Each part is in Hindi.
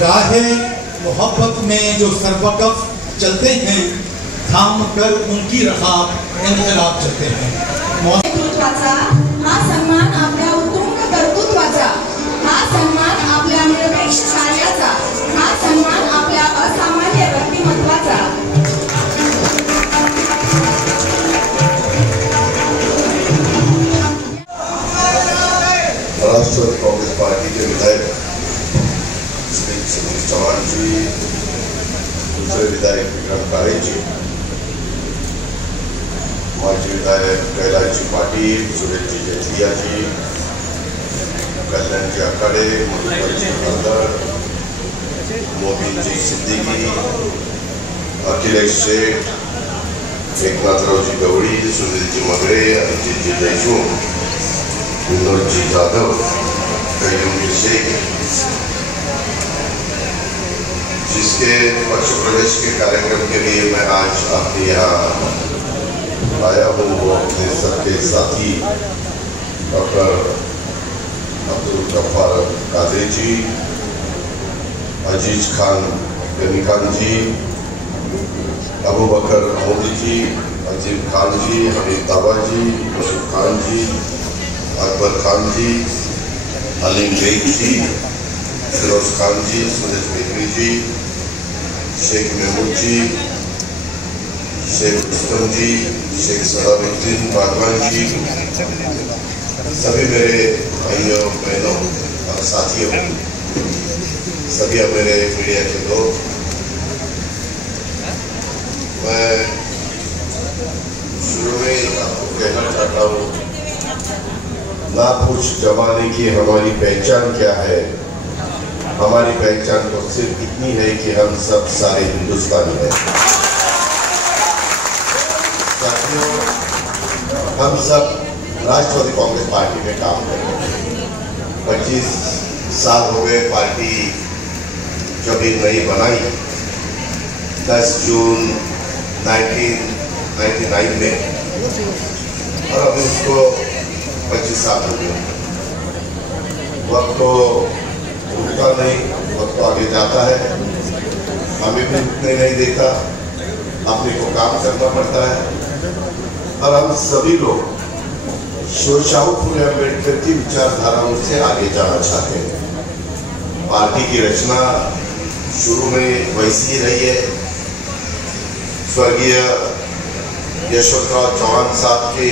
राहे मोहब्बत में जो सरवकफ चलते हैं, थाम कर उनकी रखाब इनकलाब चलते हैं। हा सन्मान आपल्या उत्तुंग कर्तृत्वाचा, हा सन्मान आपल्या निरपेक्ष कार्याचा, हा सन्मान आपल्या असामान्य व्यक्तिमत्वाचा। राष्ट्रवादी कांग्रेस पार्टी के विधायक श्री सुनील चौहान जी, दूसरे विधायक विक्रम काळे जी, माजी विधायक कैलाश जी पाटिल, सुरेश जी जेठिया जी, कल्याण जी अखाड़े, मधुकर जी हल्दर, मोबिन जी सिद्दीकी, अखिलेश सेठ, एकनाथराव जी गवड़ी, सुनील जी मगरे, अजित जी देशमुख, विनोद जी जाधव, कयूम जी शेख, जिसके पक्ष प्रवेश के कार्यक्रम के लिए मैं आज आपके यहाँ आया हूँ, वो अपने सबके साथी डॉक्टर अब्दुल गफ्फार कादरी जी, अजीज खान गनी खान जी, अबू बकर मोदी जी, अजीम खान जी, हमीद ताबा जी, मसूद खान जी, अकबर खान जी, अलीम बेग जी, फिरोज खान जी, सुरेश बेगरी जी, शेख महमूद जी, शेख रुस्तम जी, शेख सलामुद्दीन बागवान जी, सभी मेरे भाइयों बहनों और साथियों, सभी मेरे मीडिया के लोग, मैं शुरू में आपको कहना चाहता हूँ, ना कुछ जमाने की हमारी पहचान क्या है, हमारी पहचान तो सिर्फ इतनी है कि हम सब सारे हिंदुस्तानी हैं। साथियों, हम सब राष्ट्रवादी कांग्रेस पार्टी में काम कर रहे हैं। 25 साल हो गए पार्टी जब एक नई बनाई 10 जून 1999 में, और अभी उसको 25 साल हो गए। वक्त तो रुकता नहीं, वक्त तो आगे जाता है, हमें भी रुकने नहीं देता, अपने को काम करना पड़ता है। और हम सभी लोग शाहू फुले अम्बेडकर की विचारधाराओं से आगे जाना चाहते हैं। पार्टी की रचना शुरू में वैसी ही रही है। स्वर्गीय यशवंतराव चौहान साहब के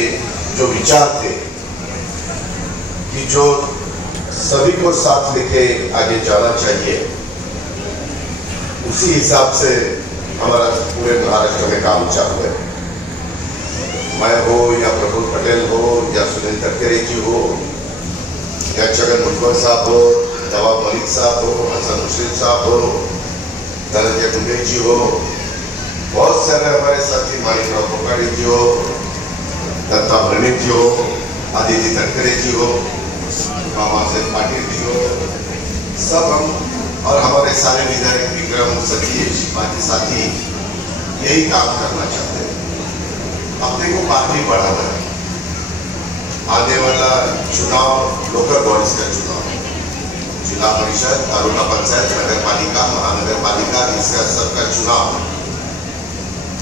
जो विचार थे कि जो सभी को साथ लेके आगे जाना चाहिए, उसी हिसाब से हमारा पूरे महाराष्ट्र में काम चालू है। मैं हो या प्रफुल्ल पटेल हो या सुनील तटकरे जी हो या छगन भुजबल साहब हो, नवाब मलिक साहब हो, हसन मुश्रीफ साहब हो, धनंजय मुंडे जी हो, बहुत सारे हमारे साथी माणिकराव कोकाड़ी जी हो, दत्ता भरणिक जी हो, आदित्य तटकरे जी हो, मामा साहेब पाटिल जी हो, सब हम और हमारे सारे विधायक विक्रम, सतीश, बाकी साथी यही काम करना चाहते हैं। अपने को पार्टी बढ़ाना है। आने वाला चुनाव लोकल बॉडीज का चुनाव, जिला परिषद, तालुका पंचायत, नगर पालिका, महानगर पालिका, इसका सबका चुनाव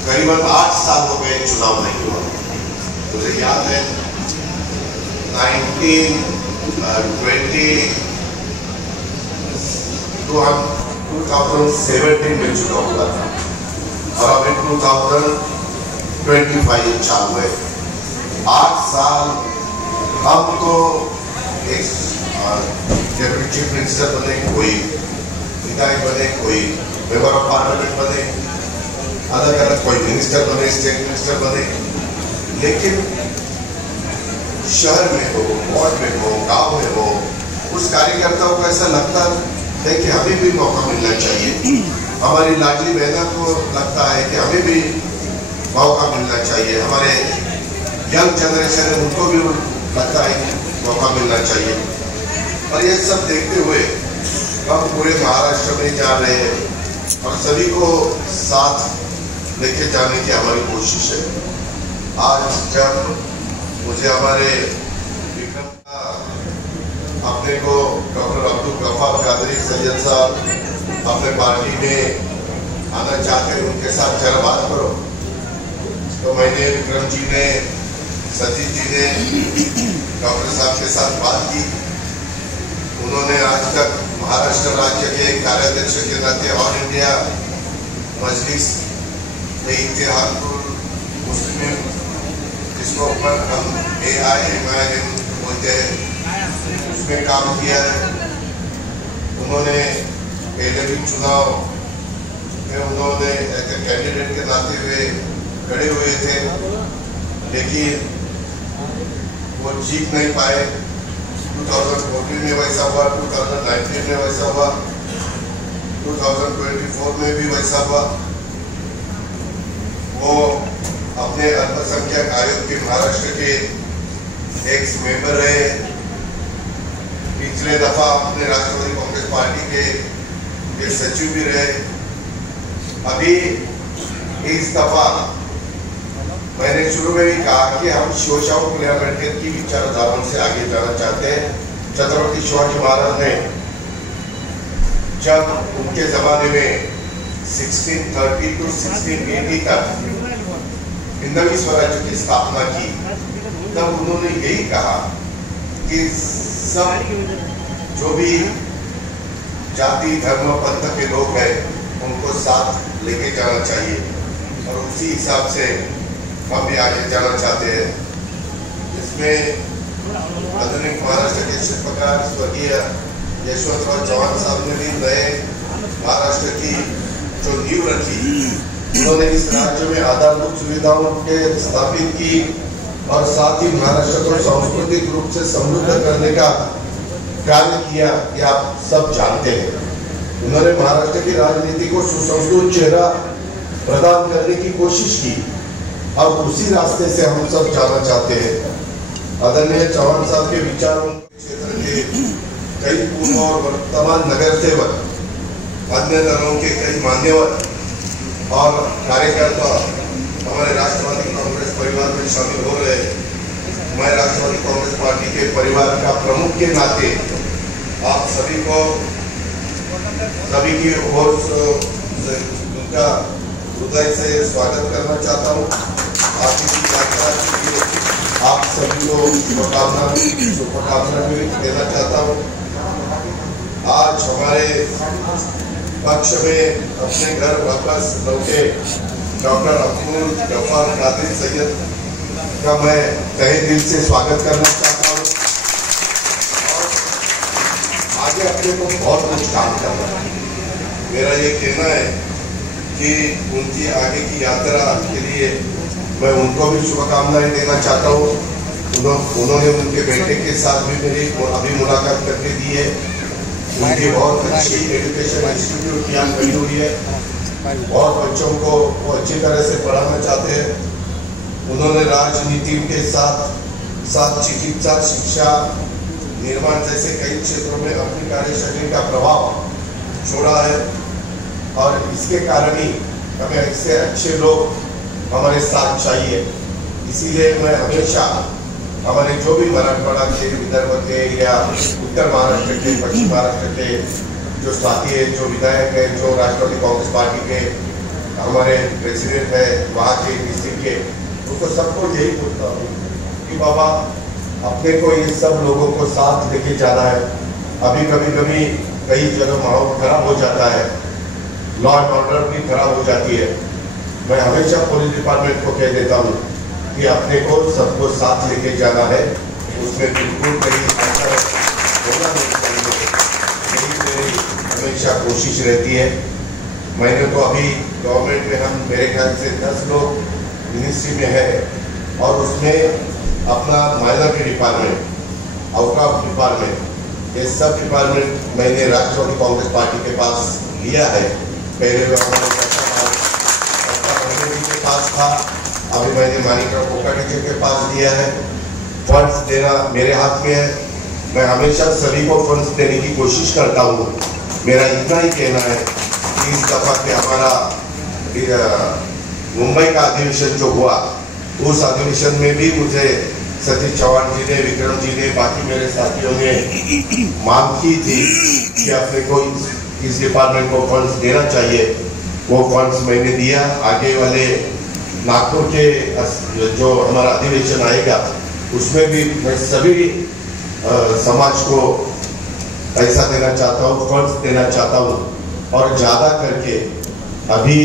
करीबन 8 साल हो गए चुनाव नहीं हुआ। मुझे याद है 2017 में चुनाव हुआ था और अभी 2025 चालू है। 8 साल हम तो एक डेप्यूटी चीफ मिनिस्टर बने, कोई विधायक बने, कोई मेंबर ऑफ पार्लियामेंट बने, अलग अलग कोई मिनिस्टर बने, स्टेट मिनिस्टर बने, लेकिन शहर में हो, वार्ड में हो, गांव में हो, उस कार्यकर्ताओं को ऐसा लगता है कि हमें भी मौका मिलना चाहिए। हमारी लाडली बहना को लगता है कि हमें भी मौका मिलना चाहिए। हमारे यंग जनरेशन है, उनको भी लगता है कि मौका मिलना चाहिए। और ये सब देखते हुए हम पूरे महाराष्ट्र में जा रहे हैं और सभी को साथ लेके जाने की हमारी कोशिश है। आज जब मुझे हमारे विक्रम का अपने को डॉक्टर अब्दुल गफ्फार कादरी सैयद साहब, अपने पार्टी में आना चाहते हैं उनके साथ जरा बात करो। तो मैंने विक्रम जी ने, सतीश जी ने डॉक्टर साहब के साथ बात की। उन्होंने आज तक महाराष्ट्र राज्य के कार्याध्यक्ष के नाते ऑल इंडिया मजलिस इत्तेहादुल मुस्लिम, जिसको ऊपर हम AIMIM बोलते हैं, उसमें काम किया है। उन्होंने पहले भी चुनाव में उन्होंने एक कैंडिडेट के नाते हुए खड़े हुए थे, लेकिन वो जीत नहीं पाए। 2014 में वैसा हुआ, 2019 में वैसा हुआ, 2024 में भी वैसा हुआ। वो अपने अल्पसंख्यक आयोग के महाराष्ट्र के एक्स मेंबर रहे। पिछले दफा अपने राष्ट्रवादी कांग्रेस पार्टी के सचिव भी रहे। अभी इस दफा मैंने शुरू में भी कहा कि हम शिवशाहू फुले आंबेडकर की विचारधाराओं से आगे जाना चाहते हैं। छत्रपति शिवाजी महाराज ने जब उनके जमाने में 1630 to 1680 तक हिंदवी स्वराज्य की स्थापना की, तब उन्होंने यही कहा कि सब जो भी जाति धर्म पंथ के लोग हैं उनको साथ लेके जाना चाहिए, और उसी हिसाब से हम भी आगे जाना चाहते हैं। इसमें आधुनिक महाराष्ट्र के शिल्पकार स्वर्गीय यशवंतराव चव्हाण साहब ने भी नए महाराष्ट्र की जो नींव रखी, उन्होंने इस राज्य में आधारभूत सुविधाओं के स्थापित की और साथ ही महाराष्ट्र को सांस्कृतिक रूप से समृद्ध करने का कार्य किया, ये आप सब जानते हैं। उन्होंने महाराष्ट्र की राजनीति को सुसंस्कृत चेहरा प्रदान करने की कोशिश की, और उसी रास्ते से हम सब जाना चाहते हैं। आदरणीय चव्हाण साहब के विचारों क्षेत्र के कई पूर्व और वर्तमान नगर सेवक, अन्य दलों के कई मान्यवर और कार्यकर्ता हमारे राष्ट्रवादी कांग्रेस परिवार में शामिल हो रहे। मैं राष्ट्रवादी कांग्रेस पार्टी के परिवार का प्रमुख के नाते आप सभी को, सभी की ओर उनका हृदय से स्वागत करना चाहता हूँ। आप सभी को शुभकामना भी देना चाहता हूँ। आज हमारे पक्ष में अपने घर वापस लौटे डॉक्टर अब्दुल गफ्फार कादिर सैयद का मैं तहे दिल से स्वागत करना चाहता हूँ। और आगे अपने को बहुत कुछ काम करना है। मेरा ये कहना है कि उनकी आगे की यात्रा के लिए मैं उनको भी शुभकामनाएं देना चाहता हूँ। उन्होंने उनके बेटे के साथ भी मेरी अभी मुलाकात करके दी है। उनकी बहुत अच्छी एजुकेशन इंस्टीट्यूट यहाँ बनी हुई है, बहुत बच्चों को वो अच्छी तरह से पढ़ाना चाहते हैं। उन्होंने राजनीति के साथ साथ चिकित्सा, शिक्षा, निर्माण जैसे कई क्षेत्रों में अपनी कार्यशैली का प्रभाव छोड़ा है, और इसके कारण ही हमें ऐसे अच्छे लोग हमारे साथ चाहिए। इसीलिए मैं हमेशा हमारे जो भी मराठवाड़ा के, विदर्भ के या उत्तर महाराष्ट्र के, पश्चिम महाराष्ट्र के जो साथी है, जो विधायक है, जो राष्ट्रवादी कांग्रेस पार्टी के हमारे प्रेसिडेंट है वहाँ के डिस्ट्रिक्ट के, उनको सबको यही बोलता हूँ कि बाबा अपने को ये सब लोगों को साथ लेके जाना है। अभी कभी कई जगह माहौल खराब हो जाता है, लॉ एंड ऑर्डर भी खराब हो जाती है। मैं हमेशा पुलिस डिपार्टमेंट को कह देता हूँ कि अपने को सबको साथ लेके जाना है, उसमें बिल्कुल कहीं ऐसा होना नहीं चाहिए। यही मेरी हमेशा कोशिश रहती है। मैंने तो अभी गवर्नमेंट में हम मेरे ख्याल से 10 लोग मिनिस्ट्री में है, और उसमें अपना माइनॉरिटी डिपार्टमेंट, आउटऑफ डिपार्टमेंट, ये सब डिपार्टमेंट मैंने राष्ट्रवादी कांग्रेस पार्टी के पास लिया है। पहले हमारे के पास था, अभी मैंने मानिकराव कोकाटे जी के पास दिया है। फंड्स देना मेरे हाथ में है। मैं हमेशा सभी को फंड्स देने की कोशिश करता हूँ। मेरा इतना ही कहना है कि इस दफा के हमारा मुंबई का अधिवेशन जो हुआ, उस अधिवेशन में भी मुझे सतीश चव्हाण जी ने, विक्रम जी ने, बाकी मेरे साथियों ने मांग की थी कि अपने को इस डिपार्टमेंट को फंड्स देना चाहिए, वो फंड्स मैंने दिया। आगे वाले नागपुर के जो हमारा अधिवेशन आएगा उसमें भी मैं सभी समाज को पैसा देना चाहता हूँ, फंड्स देना चाहता हूँ। और ज़्यादा करके अभी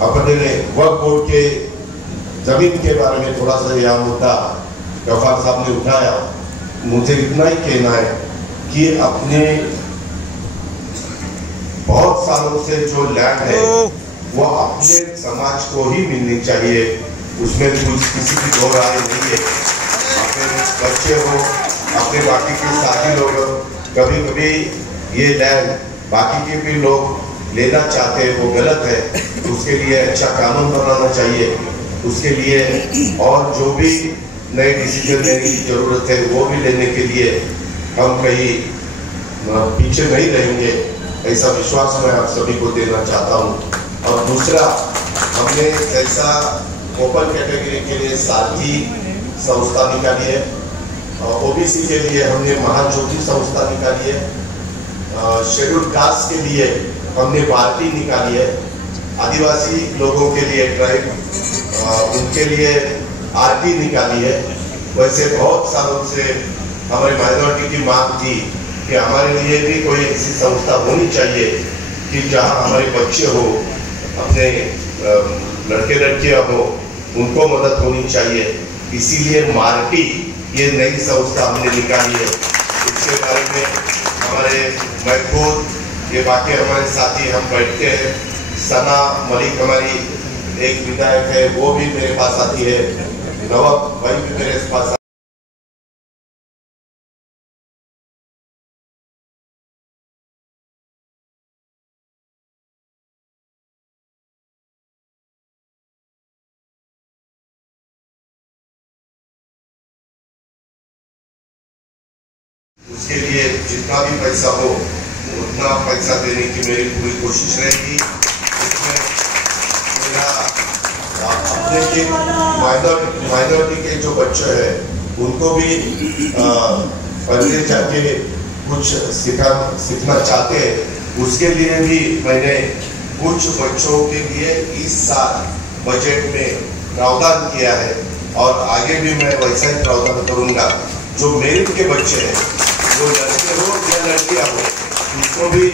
अपने वक्फ बोर्ड के जमीन के बारे में थोड़ा सा यह मुद्दा गफ्फार साहब ने उठाया। मुझे इतना ही कहना है कि अपने बहुत सालों से जो लैंड है वो अपने समाज को ही मिलनी चाहिए, उसमें कुछ किसी की दो राय नहीं है। अपने बच्चे हो, अपने बाकी के साथी लोग, कभी कभी ये लैंड बाकी के भी लोग लेना चाहते हैं, वो गलत है। उसके लिए अच्छा कानून बनाना चाहिए, उसके लिए और जो भी नए डिसीजन लेने की जरूरत है वो भी लेने के लिए हम कहीं पीछे नहीं रहेंगे, ऐसा विश्वास मैं आप सभी को देना चाहता हूं। और दूसरा, हमने ऐसा ओपन कैटेगरी के लिए साथी संस्था निकाली है, ओबीसी के लिए हमने महाज्योति संस्था निकाली है, शेड्यूल कास्ट के लिए हमने भारती निकाली है, आदिवासी लोगों के लिए ट्राइब उनके लिए आरती निकाली है। वैसे बहुत सालों से हमारे माइनॉरिटी की मांग थी कि हमारे लिए भी कोई ऐसी संस्था होनी चाहिए कि जहां हमारे बच्चे हो, अपने लड़के लड़कियां हो, उनको मदद होनी चाहिए। इसीलिए मार्टी ये नई संस्था हमने निकाली है। इसके बारे में हमारे महफूज, ये बाकी हमारे साथी हम बैठते हैं, सना मलिक हमारी एक विधायक है, वो भी मेरे पास आती है, नवाब भाई भी मेरे पास। उसके लिए जितना भी पैसा हो उतना पैसा देने की मेरी पूरी कोशिश रहेगी। इसमें मेरा अपने के माइनॉरिटी के जो बच्चे हैं उनको भी पढ़ने जाके कुछ सीखना चाहते हैं, उसके लिए भी मैंने कुछ बच्चों के लिए इस साल बजट में प्रावधान किया है और आगे भी मैं वैसा ही प्रावधान करूंगा। जो मेरिट के बच्चे हैं, वो लड़के हो या लड़कियां हो, उनको भी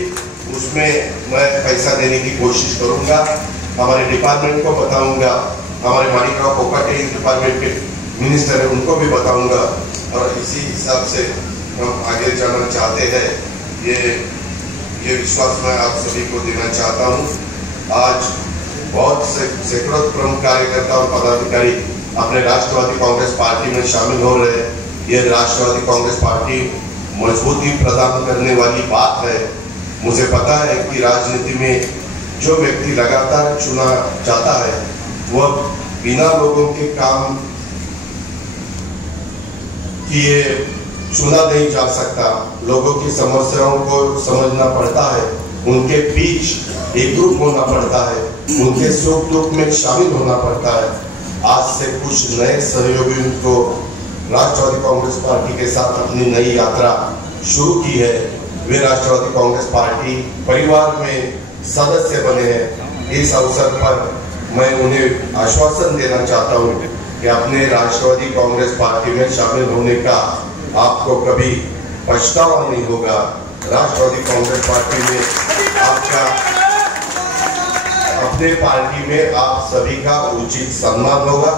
उसमें मैं पैसा देने की कोशिश करूंगा। हमारे डिपार्टमेंट को बताऊंगा, हमारे माणिकराव कोकाटे डिपार्टमेंट के मिनिस्टर है उनको भी बताऊंगा और इसी हिसाब से हम आगे जाना चाहते हैं। ये विश्वास मैं आप सभी को देना चाहता हूं। आज बहुत से सैकड़ों प्रमुख कार्यकर्ता और पदाधिकारी अपने राष्ट्रवादी कांग्रेस पार्टी में शामिल हो रहे हैं। ये राष्ट्रवादी कांग्रेस पार्टी मजबूती प्रदान करने वाली बात है। मुझे पता है कि राजनीति में जो व्यक्ति लगातार चुना जाता है वह बिना लोगों के काम किए चुना नहीं जा सकता। लोगों की समस्याओं को समझना पड़ता है, उनके बीच एकरूप होना पड़ता है, उनके सुख दुख में शामिल होना पड़ता है। आज से कुछ नए सहयोगियों को राष्ट्रवादी कांग्रेस पार्टी के साथ अपनी नई यात्रा शुरू की है। वे राष्ट्रवादी कांग्रेस पार्टी परिवार में सदस्य बने हैं। इस अवसर पर मैं उन्हें आश्वासन देना चाहता हूं कि अपने राष्ट्रवादी कांग्रेस पार्टी में शामिल होने का आपको कभी पछतावा नहीं होगा। राष्ट्रवादी कांग्रेस पार्टी में आपका, अपने पार्टी में आप सभी का उचित सम्मान होगा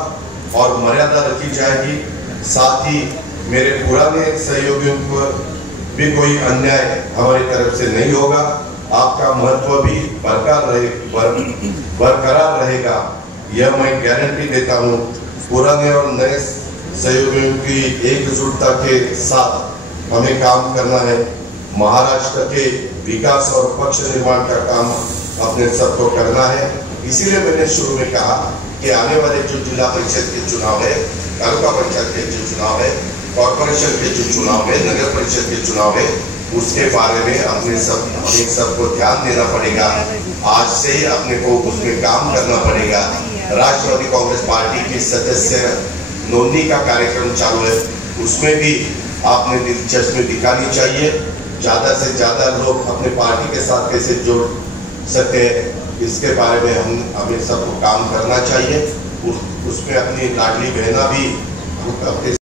और मर्यादा रखी जाएगी। साथ ही मेरे पुराने सहयोगियों को भी कोई अन्याय हमारी तरफ से नहीं होगा। आपका महत्व भी बरकरार रहेगा, यह मैं गारंटी देता हूँ। पुराने और नए सहयोगियों की एकजुटता के साथ हमें काम करना है। महाराष्ट्र के विकास और पक्ष निर्माण का काम अपने सबको करना है। इसीलिए मैंने शुरू में कहा कि आने वाले जो जिला परिषद के चुनाव है, तालुका पंचायत के जो चुनाव है, कॉर्पोरेशन के जो चुनाव है, नगर परिषद के चुनाव है, उसके बारे में अपने सबको ध्यान देना पड़ेगा। आज से ही अपने को उसमें काम करना पड़ेगा। राष्ट्रवादी कांग्रेस पार्टी की सदस्य नोंदणी का कार्यक्रम चालू है, उसमें भी आपने दिलचस्पी दिखानी चाहिए ज़्यादा से ज़्यादा लोग अपने पार्टी के साथ कैसे जुड़ सके, इसके बारे में हमें सबको काम करना चाहिए। उसमें अपनी लाडली बहना भी अपने